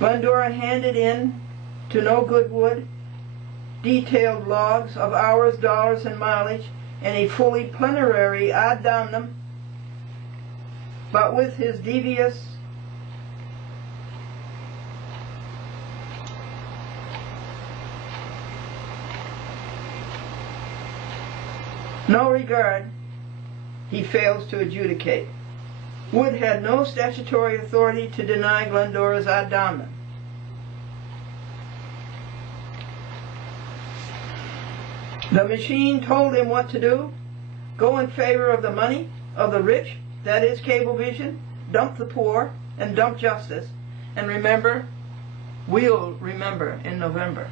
Glendora handed in to no good wood detailed logs of hours, dollars, and mileage, and a fully plenary ad damnum, but with his devious no regard, he fails to adjudicate. Wood had no statutory authority to deny Glendora's ad damnum. The machine told him what to do: go in favor of the money of the rich, that is Cablevision, dump the poor, and dump justice. And remember, we'll remember in November.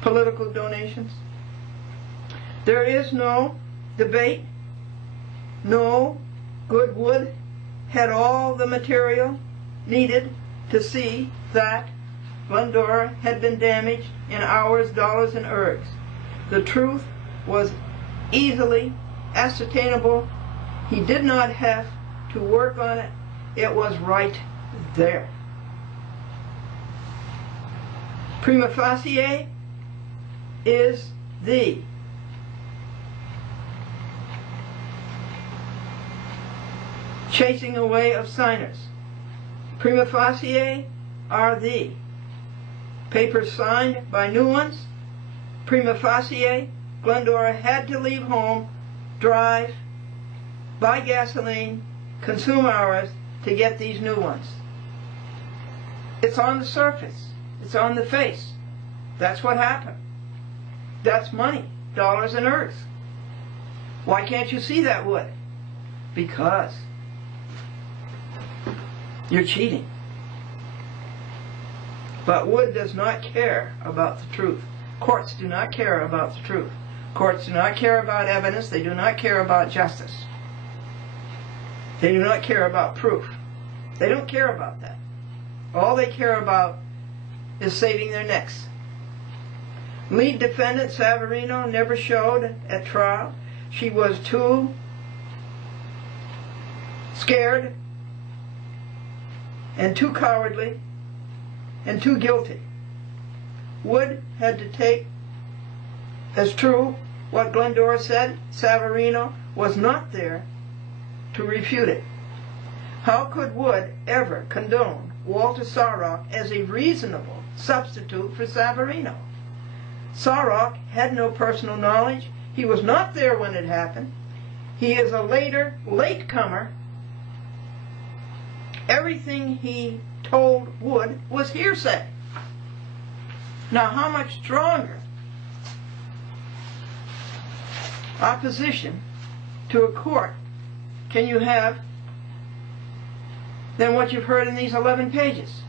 Political donations. There is no debate. No. Goodwood had all the material needed to see that Glendora had been damaged in hours, dollars, and ergs. The truth was easily ascertainable. He did not have to work on it. It was right there. Prima facie is the chasing away of signers. Prima facie are the papers signed by new ones. Prima facie, Glendora had to leave home, drive, buy gasoline, consume hours to get these new ones. It's on the surface. It's on the face. That's what happened. That's money, dollars and earth. Why can't you see that, Wood? Because you're cheating. But Wood does not care about the truth. Courts do not care about the truth. Courts do not care about evidence. They do not care about justice. They do not care about proof. They don't care about that. All they care about is saving their necks. Lead defendant Savarino never showed at trial. She was too scared and too cowardly and too guilty. Wood had to take as true what Glendora said. Savarino was not there to refute it. How could Wood ever condone Walter Sarrock as a reasonable substitute for Savarino? Sarrock had no personal knowledge. He was not there when it happened. He is a latecomer. Everything he told Wood was hearsay. Now, how much stronger opposition to a court can you have than what you've heard in these 11 pages?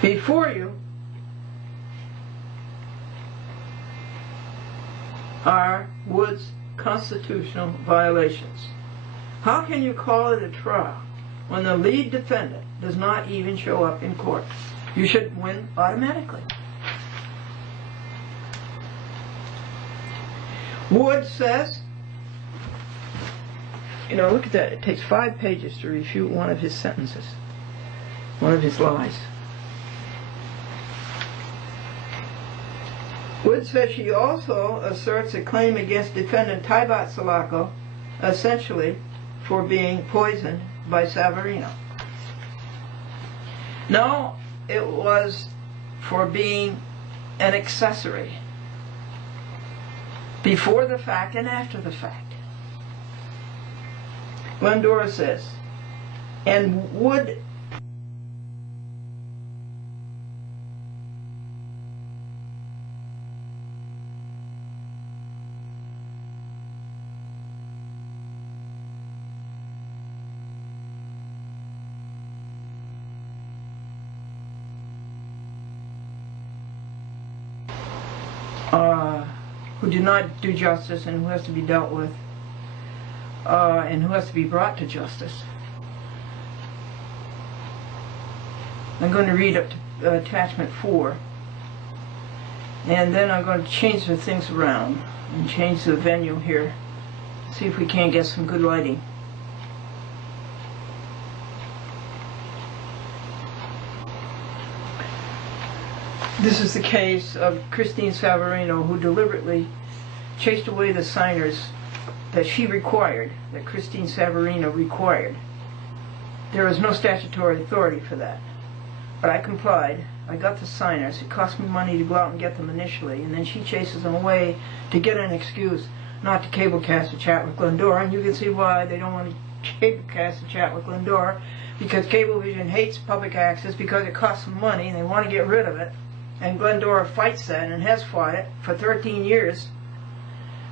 Before you are Wood's constitutional violations. How can you call it a trial when the lead defendant does not even show up in court? You should win automatically. Wood says, you know, look at that. It takes 5 pages to refute one of his sentences, one of his lies. Wood says she also asserts a claim against defendant Taibat Salako, essentially for being poisoned by Savarino. No, it was for being an accessory, before the fact and after the fact. Glendora says, and Wood who did did not do justice and who has to be dealt with and who has to be brought to justice. I'm going to read up to attachment 4, and then I'm going to change the things around and change the venue here, see if we can't get some good lighting. This is the case of Christine Savarino, who deliberately chased away the signers that she required, that Christine Savarino required. There is no statutory authority for that. But I complied. I got the signers. It cost me money to go out and get them initially, and then she chases them away to get an excuse not to cablecast a chat with Glendora, and you can see why they don't want to cablecast a chat with Glendora, because Cablevision hates public access because it costs them money and they want to get rid of it. And Glendora fights that and has fought it for 13 years.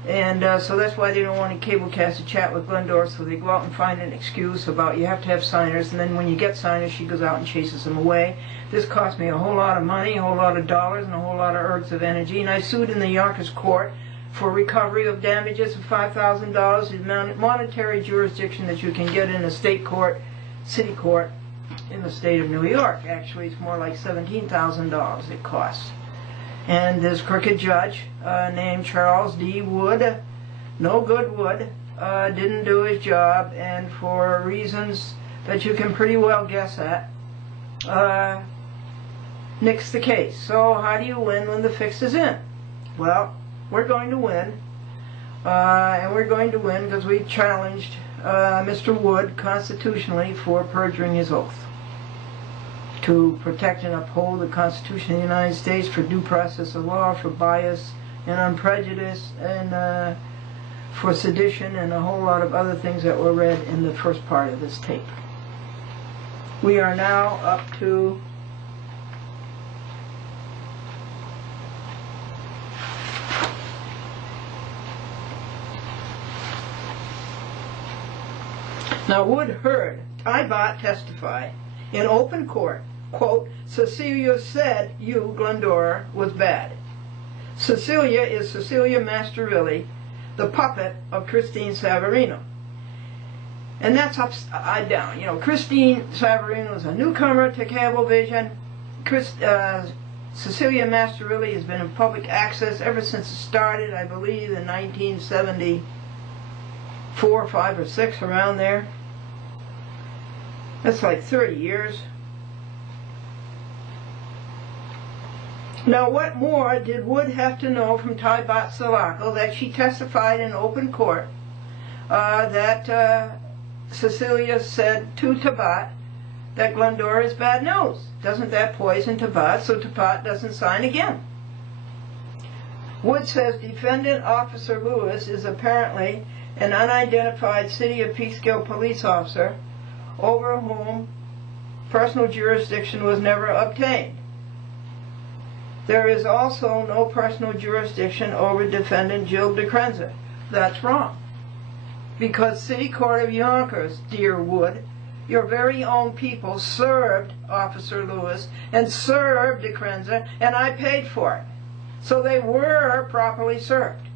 And so that's why they don't want to cablecast a chat with Glendora, so they go out and find an excuse about you have to have signers, and then when you get signers, she goes out and chases them away. This cost me a whole lot of money, a whole lot of dollars, and a whole lot of ergs of energy, and I sued in the Yonkers court for recovery of damages of $5,000, the monetary jurisdiction that you can get in a state court, city court, in the state of New York. Actually, it's more like $17,000 it costs. And this crooked judge named Charles D. Wood, no good Wood, didn't do his job, and for reasons that you can pretty well guess at, nixed the case. So how do you win when the fix is in? Well, we're going to win, and we're going to win because we challenged Mr. Wood constitutionally for perjuring his oath to protect and uphold the Constitution of the United States, for due process of law, for bias and unprejudice, and for sedition, and a whole lot of other things that were read in the first part of this tape. We are now up to now Wood heard Tybot testify in open court. Quote, Cecilia said you, Glendora, was bad. Cecilia is Cecilia Masterilli, the puppet of Christine Savarino. And that's upside down. You know, Christine Savarino is a newcomer to Cablevision. Cecilia Masterilli has been in public access ever since it started, I believe, in 1974, 5, or 6, around there. That's like 30 years. Now, what more did Wood have to know from Tybot Salako that she testified in open court that Cecilia said to Tybot that Glendora is bad news? Doesn't that poison Tybot so Tybot doesn't sign again? Wood says defendant Officer Lewis is apparently an unidentified City of Peekskill police officer over whom personal jurisdiction was never obtained. There is also no personal jurisdiction over defendant Jill DeCrenza. That's wrong. Because City Court of Yonkers, dear Wood, your very own people served Officer Lewis and served DeCrenza, and I paid for it. So they were properly served.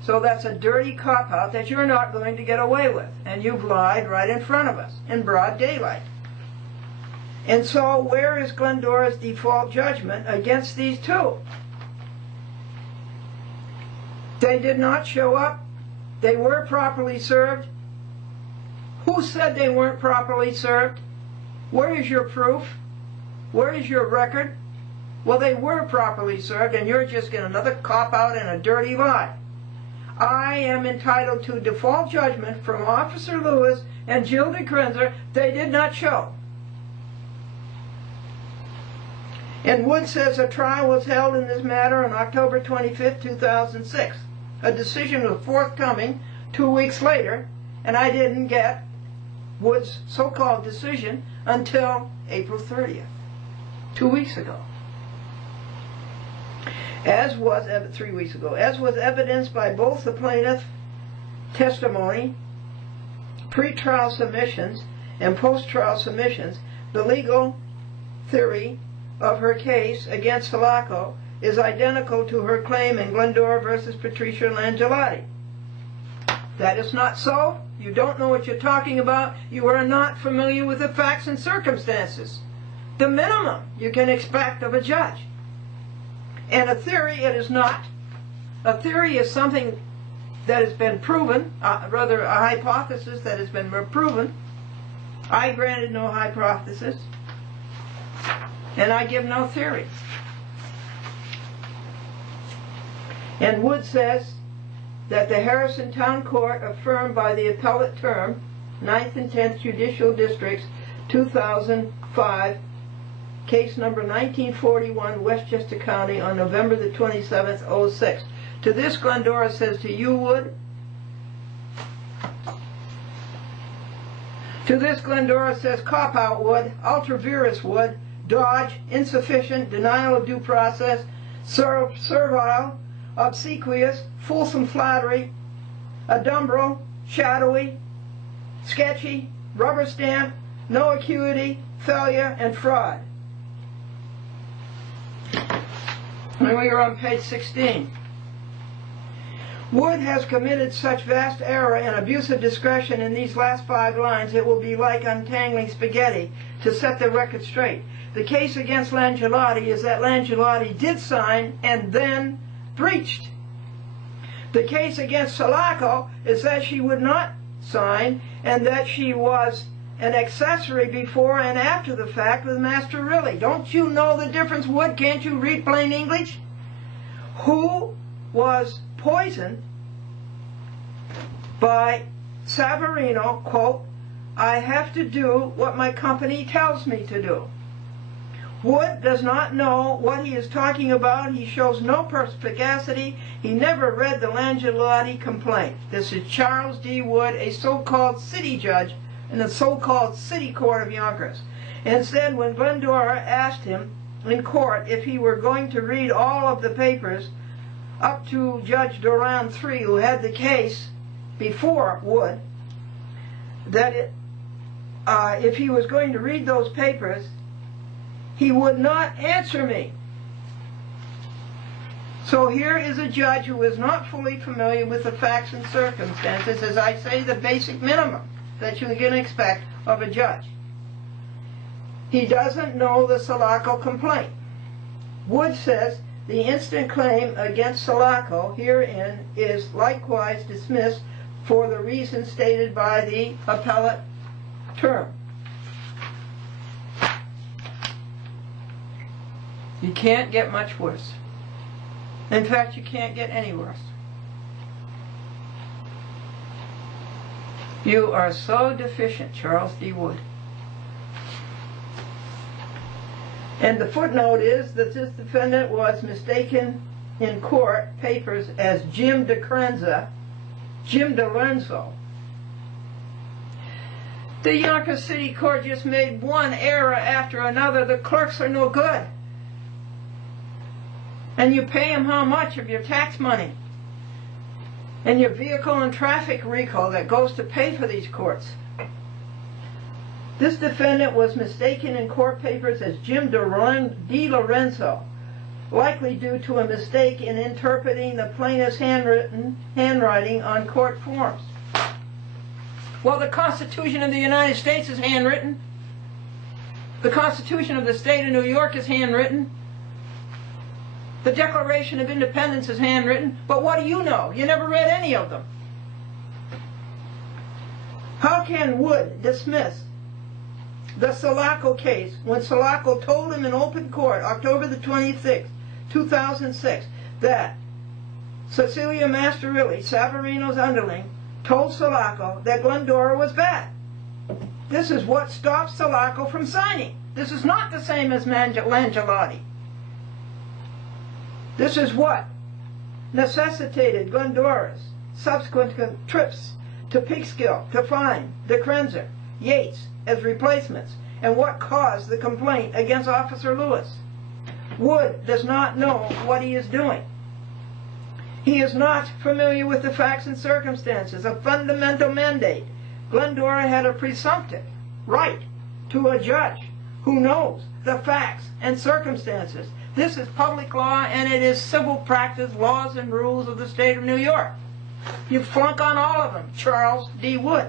So that's a dirty cop-out that you're not going to get away with. And you've lied right in front of us, in broad daylight. And so where is Glendora's default judgment against these two? They did not show up. They were properly served. Who said they weren't properly served? Where is your proof? Where is your record? Well, they were properly served, and you're just getting another cop-out and a dirty lie. I am entitled to default judgment from Officer Lewis and Jill DeCrenza. They did not show. And Wood says a trial was held in this matter on October 25, 2006. A decision was forthcoming 2 weeks later, and I didn't get Wood's so-called decision until April 30th, 2 weeks ago. 3 weeks ago, as was evidenced by both the plaintiff testimony, pre-trial submissions, and post-trial submissions. The legal theory of her case against Salako is identical to her claim in Glendora versus Patricia Langelotti. That is not so. You don't know what you're talking about. You are not familiar with the facts and circumstances. The minimum you can expect of a judge. And a theory, it is not. A theory is something that has been proven, rather a hypothesis that has been proven. I granted no hypothesis, and I give no theory. And Wood says that the Harrison Town Court affirmed by the appellate term, 9th and 10th Judicial Districts, 2005, case number 1941, Westchester County, on November the 27th, 06. To this, Glendora says to you, Wood. To this, Glendora says, cop-out, Wood, ultra-virus, Wood, dodge, insufficient, denial of due process, servile, obsequious, fulsome flattery, adumbral, shadowy, sketchy, rubber stamp, no acuity, failure, and fraud. And we are on page 16. Wood has committed such vast error and abuse of discretion in these last 5 lines, it will be like untangling spaghetti to set the record straight. The case against Langelotti is that Langelotti did sign and then breached. The case against Sulaco is that she would not sign and that she was an accessory before and after the fact with Master Riley. Don't you know the difference, Wood? Can't you read plain English? Who was poisoned by Savarino, quote, I have to do what my company tells me to do. Wood does not know what he is talking about. He shows no perspicacity. He never read the Langelotti complaint. This is Charles D. Wood, a so-called city judge in the so-called city court of Yonkers. And said when Glendora asked him in court if he were going to read all of the papers up to Judge Duran III, who had the case before Wood, that if he was going to read those papers, he would not answer me. So here is a judge who is not fully familiar with the facts and circumstances, as I say, the basic minimum that you can expect of a judge. He doesn't know the Sulaco complaint. Wood says the instant claim against Sulaco herein is likewise dismissed for the reasons stated by the appellate term. You can't get much worse. In fact, you can't get any worse. You are so deficient, Charles D. Wood. And the footnote is that this defendant was mistaken in court papers as Jim DeCrenza, Jim DeLorenzo. The Yonkers City Court just made one error after another. The clerks are no good. And you pay them how much of your tax money? And your vehicle and traffic recall that goes to pay for these courts. This defendant was mistaken in court papers as Jim DeLorenzo, likely due to a mistake in interpreting the plaintiff's handwriting on court forms. Well, the Constitution of the United States is handwritten. The Constitution of the State of New York is handwritten. The Declaration of Independence is handwritten. But what do you know? You never read any of them. How can Wood dismiss the Sulaco case when Sulaco told him in open court, October the 26th, 2006, that Cecilia Masterilli, Savarino's underling, told Sulaco that Glendora was bad? This is what stopped Sulaco from signing. This is not the same as Langelotti. This is what necessitated Glendora's subsequent trips to Peekskill to find DeCrenza, Yates as replacements, and what caused the complaint against Officer Lewis. Wood does not know what he is doing. He is not familiar with the facts and circumstances. A fundamental mandate. Glendora had a presumptive right to a judge who knows the facts and circumstances. This is public law, and it is civil practice laws and rules of the state of New York. You flunk on all of them. Charles D. Wood.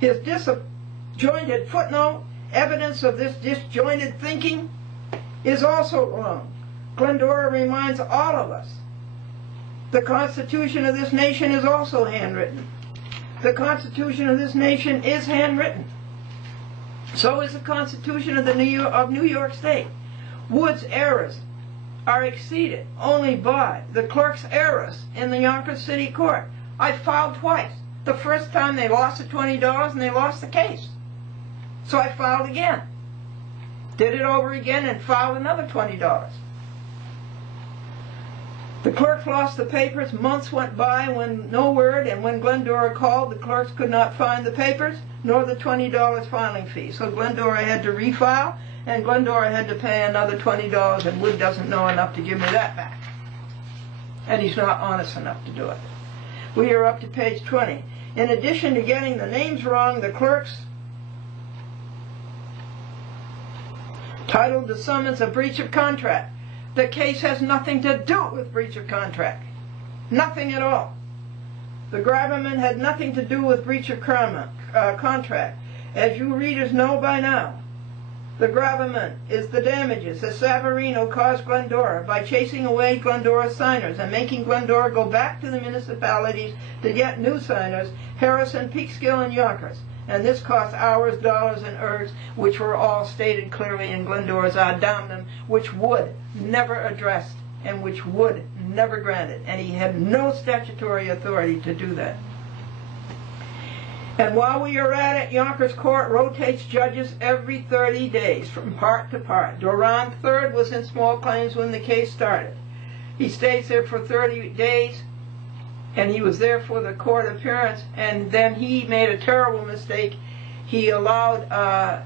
His disjointed footnote, evidence of this disjointed thinking, is also wrong. Glendora reminds all of us the Constitution of this nation is also handwritten. The Constitution of this nation is handwritten. So is the Constitution of New York State. Wood's errors are exceeded only by the clerk's errors in the Yonkers City Court. I filed twice. The first time they lost the $20 and they lost the case. So I filed again. Did it over again and filed another $20. The clerks lost the papers. Months went by when no word, and when Glendora called, the clerks could not find the papers nor the $20 filing fee. So Glendora had to refile, and Glendora had to pay another $20, and Wood doesn't know enough to give me that back. And he's not honest enough to do it. We are up to page 20. In addition to getting the names wrong, the clerks titled the summons a breach of contract. The case has nothing to do with breach of contract. Nothing at all. The gravamen had nothing to do with breach of contract. As you readers know by now, the gravamen is the damages that Savarino caused Glendora by chasing away Glendora's signers and making Glendora go back to the municipalities to get new signers, Harrison, Peekskill, and Yonkers. And this cost hours, dollars, and ergs, which were all stated clearly in Glendora's addendum, which Wood never addressed and which Wood never granted. And he had no statutory authority to do that. And while we are at it, Yonkers Court rotates judges every 30 days from part to part. Duran III was in small claims when the case started. He stays there for 30 days. And he was there for the court appearance, and then he made a terrible mistake. He allowed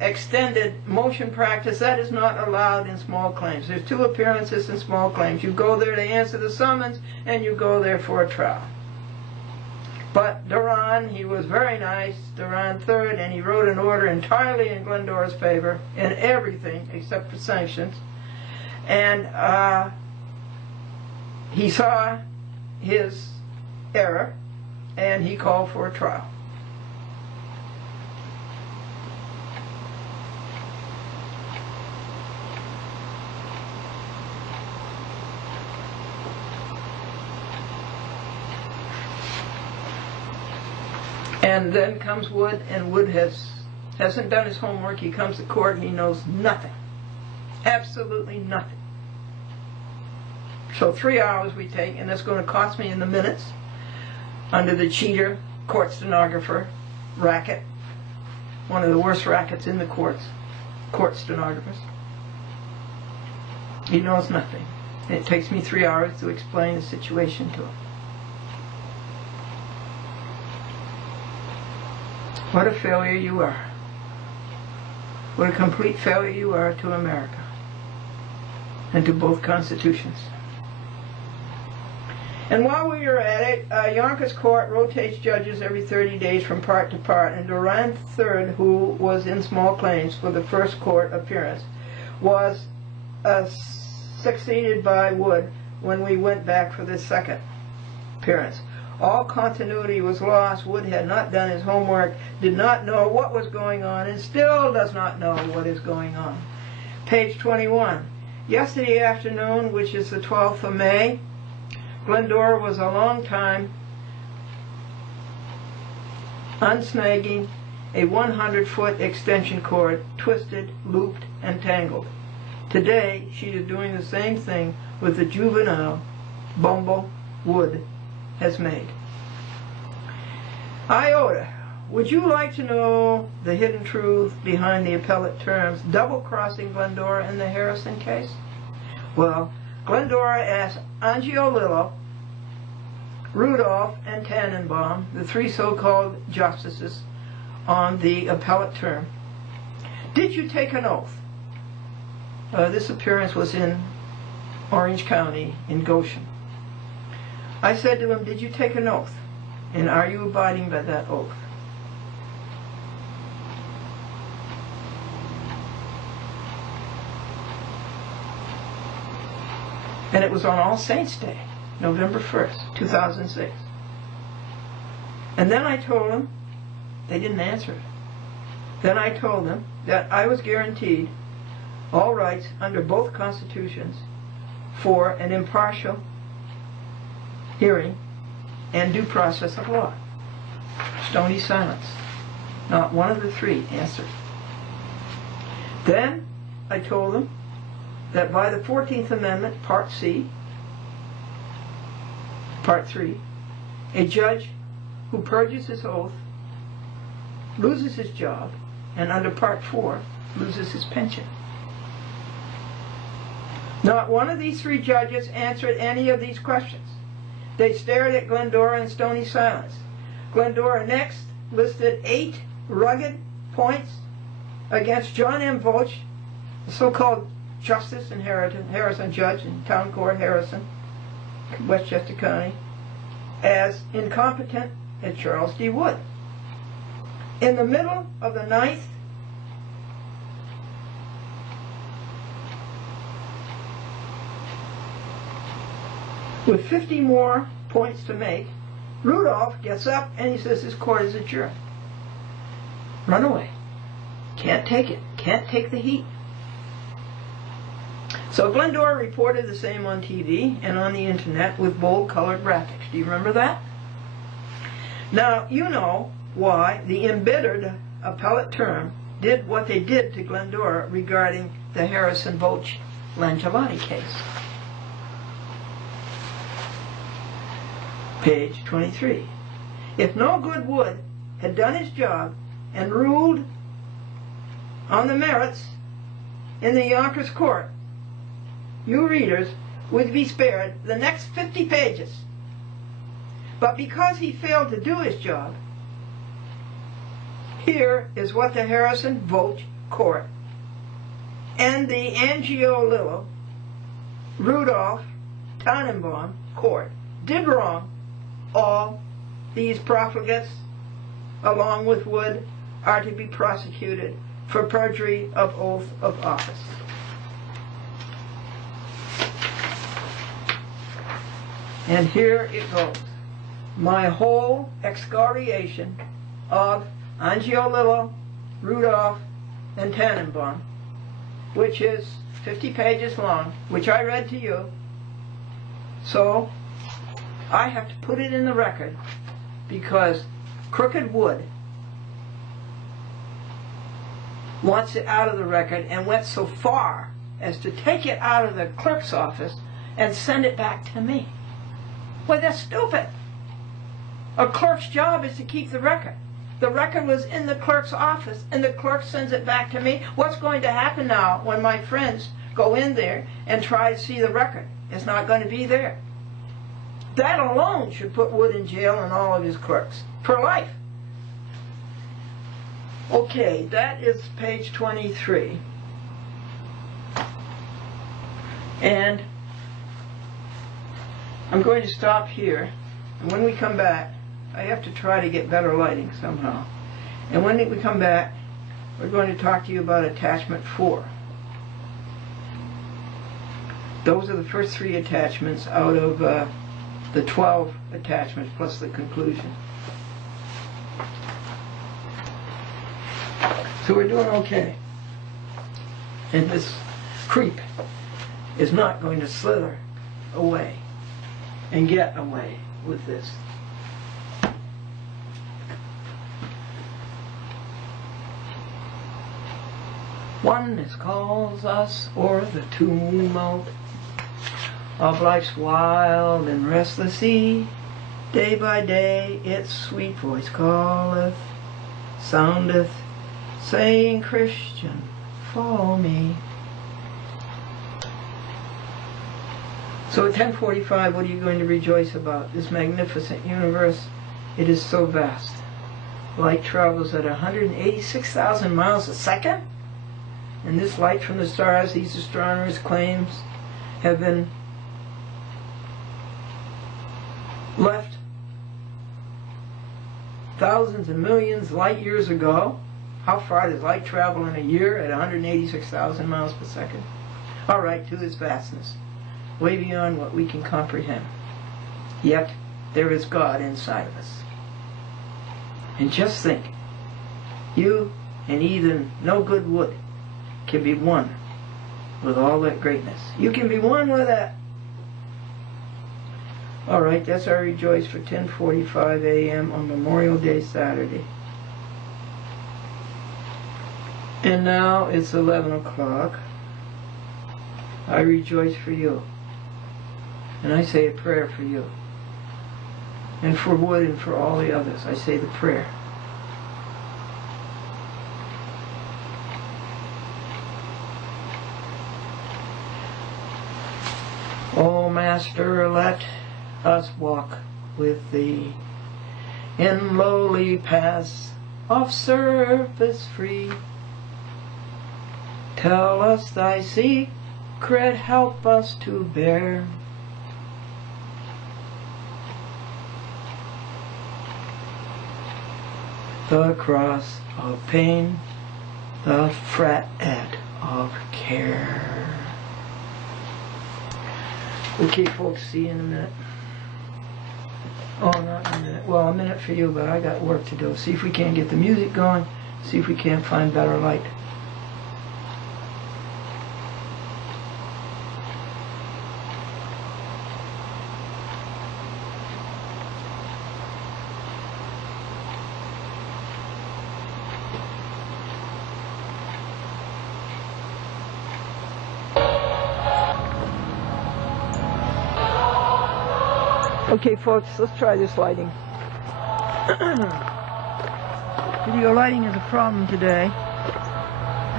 extended motion practice. That is not allowed in small claims. There's 2 appearances in small claims. You go there to answer the summons, and you go there for a trial. But Duran, he was very nice, Duran III, and he wrote an order entirely in Glendora's favor in everything except for sanctions. And he saw his error, and he called for a trial. And then comes Wood, and Wood hasn't done his homework. He comes to court, and he knows nothing. Absolutely nothing. So 3 hours we take, and that's going to cost me in the minutes under the cheater court stenographer racket, one of the worst rackets in the courts, court stenographers. He knows nothing. And it takes me 3 hours to explain the situation to him. What a failure you are. What a complete failure you are to America and to both constitutions. And while we are at it, Yonkers Court rotates judges every 30 days from part to part, and Duran III, who was in small claims for the first court appearance, was succeeded by Wood when we went back for the second appearance. All continuity was lost. Wood had not done his homework, did not know what was going on, and still does not know what is going on. Page 21. Yesterday afternoon, which is the 12th of May, Glendora was a long time unsnagging a 100-foot extension cord, twisted, looped, and tangled. Today, she is doing the same thing with the juvenile bumble Wood has made. Iota, would you like to know the hidden truth behind the appellate terms double-crossing Glendora in the Harrison case? Well, Glendora asked Angiolillo, Rudolph, and Tannenbaum, the 3 so-called justices on the appellate term, did you take an oath? This appearance was in Orange County in Goshen. I said to him, did you take an oath? And are you abiding by that oath? And it was on All Saints' Day, November 1st, 2006. And then I told them, they didn't answer it. Then I told them that I was guaranteed all rights under both constitutions for an impartial hearing and due process of law. Stony silence. Not one of the three answered. Then I told them that by the 14th Amendment, Part C, Part 3, a judge who purges his oath loses his job, and under Part 4, loses his pension. Not one of these three judges answered any of these questions. They stared at Glendora in stony silence. Glendora next listed 8 rugged points against John M. Voch, the so-called Justice in Harrison Judge in Town Court, Harrison, Westchester County, as incompetent as Charles D. Wood. In the middle of the 9th, with 50 more points to make, Rudolph gets up and he says his court is adjourned. Run away. Can't take it. Can't take the heat. So Glendora reported the same on TV and on the internet with bold colored graphics. Do you remember that? Now, you know why the embittered appellate term did what they did to Glendora regarding the Harrison-Voch-Langevati case. Page 23. If no good Wood had done his job and ruled on the merits in the Yonkers court, you readers would be spared the next 50 pages. But because he failed to do his job, here is what the Harrison-Voch court and the Angiolillo Rudolph Tannenbaum court did wrong. All these profligates, along with Wood, are to be prosecuted for perjury of oath of office. And here it goes. My whole excoriation of Angiolillo, Rudolph, and Tannenbaum, which is 50 pages long, which I read to you. So I have to put it in the record because Crooked Wood wants it out of the record and went so far as to take it out of the clerk's office and send it back to me. Well, that's stupid. A clerk's job is to keep the record. The record was in the clerk's office and the clerk sends it back to me. What's going to happen now when my friends go in there and try to see the record? It's not going to be there. That alone should put Wood in jail and all of his clerks for life. Okay, that is page 23. And I'm going to stop here. And when we come back, I have to try to get better lighting somehow. And when we come back, we're going to talk to you about attachment 4. Those are the first 3 attachments out of the 12 attachments plus the conclusion. So we're doing okay. And this creep is not going to slither away and get away with this. Oneness calls us o'er the tumult of life's wild and restless sea. Day by day its sweet voice calleth, soundeth, saying, Christian, follow me. So at 10:45, what are you going to rejoice about? This magnificent universe, it is so vast. Light travels at 186,000 miles a second. And this light from the stars, these astronomers' claims, have been left thousands and millions light years ago. How far does light travel in a year at 186,000 miles per second? All right, to this vastness. way beyond what we can comprehend. Yet, there is God inside of us. And just think, you and even no good wood can be one with all that greatness. You can be one with that. All right, that's our rejoice for 10:45 a.m. on Memorial Day Saturday. And now it's 11 o'clock. I rejoice for you. And I say a prayer for you. And for Wood and for all the others, I say the prayer. O Master, let us walk with Thee in lowly paths of service free. Tell us Thy secret, help us to bear. The cross of pain, the fret of care. Okay, folks, see you in a minute. Oh, not in a minute. Well, a minute for you, but I got work to do. See if we can't get the music going. See if we can't find better light. Okay, folks, let's try this lighting. Video lighting is a problem today.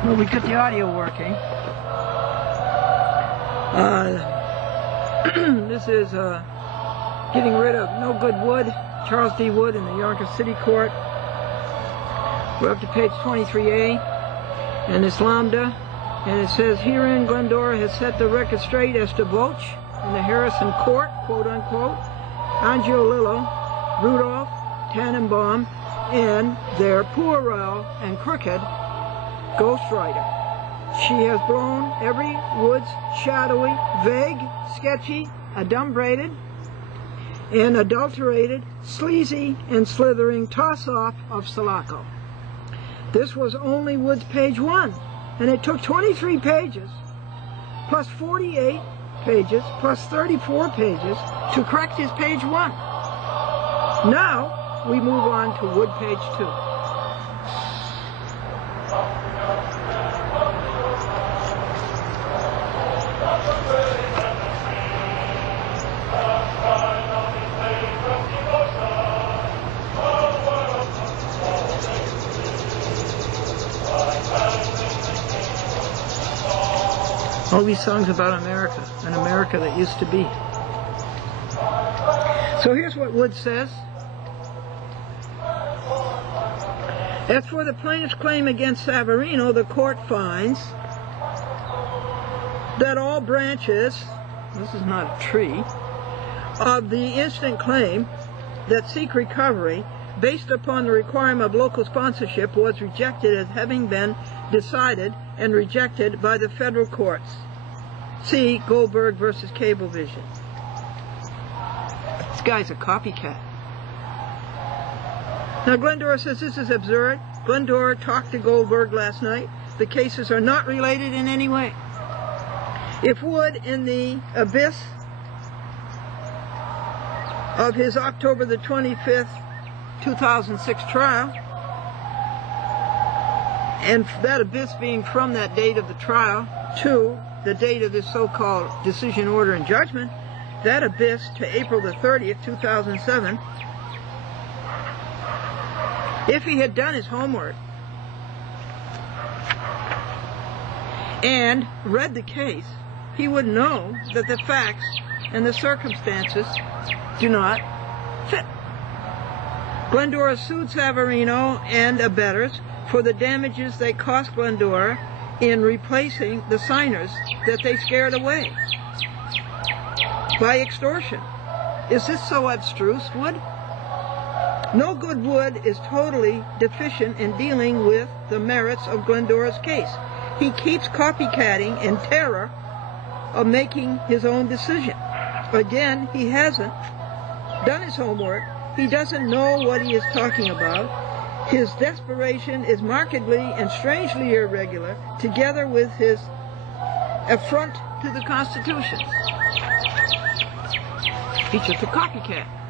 Well, we got the audio working. This is getting rid of no good wood, Charles D. Wood in the Yonkers City Court. We're up to page 23A, and it's lambda, and it says, herein Glendora has set the record straight as to Boch in the Harrison Court, quote unquote, Angiolillo, Rudolph, Tannenbaum, and their puerile and crooked ghostwriter. She has blown every Wood's shadowy, vague, sketchy, adumbrated, and adulterated, sleazy, and slithering toss-off of Sulaco. This was only Wood's page 1, and it took 23 pages, plus 48 pages, plus 34 pages, to correct his page 1. Now, we move on to Wood page 2. All these songs about America, an America that used to be. So here's what Wood says. As for the plaintiff's claim against Savarino, the court finds that all branches, this is not a tree, of the instant claim that seek recovery based upon the requirement of local sponsorship was rejected as having been decided and rejected by the federal courts. See Goldberg versus Cablevision. This guy's a copycat. Now Glendora says this is absurd. Glendora talked to Goldberg last night. The cases are not related in any way. If Wood, in the abyss of his October the 25th, 2006 trial, and that abyss being from that date of the trial to the date of this so-called decision, order, and judgment, that abyss to April the 30th, 2007, if he had done his homework and read the case, he would know that the facts and the circumstances do not fit. Glendora sued Savarino and abettors for the damages they cost Glendora in replacing the signers that they scared away by extortion. Is this so abstruse, Wood? No good Wood is totally deficient in dealing with the merits of Glendora's case. He keeps copycatting in terror of making his own decision. Again, he hasn't done his homework. He doesn't know what he is talking about. His desperation is markedly and strangely irregular, together with his affront to the Constitution. He's just a copycat.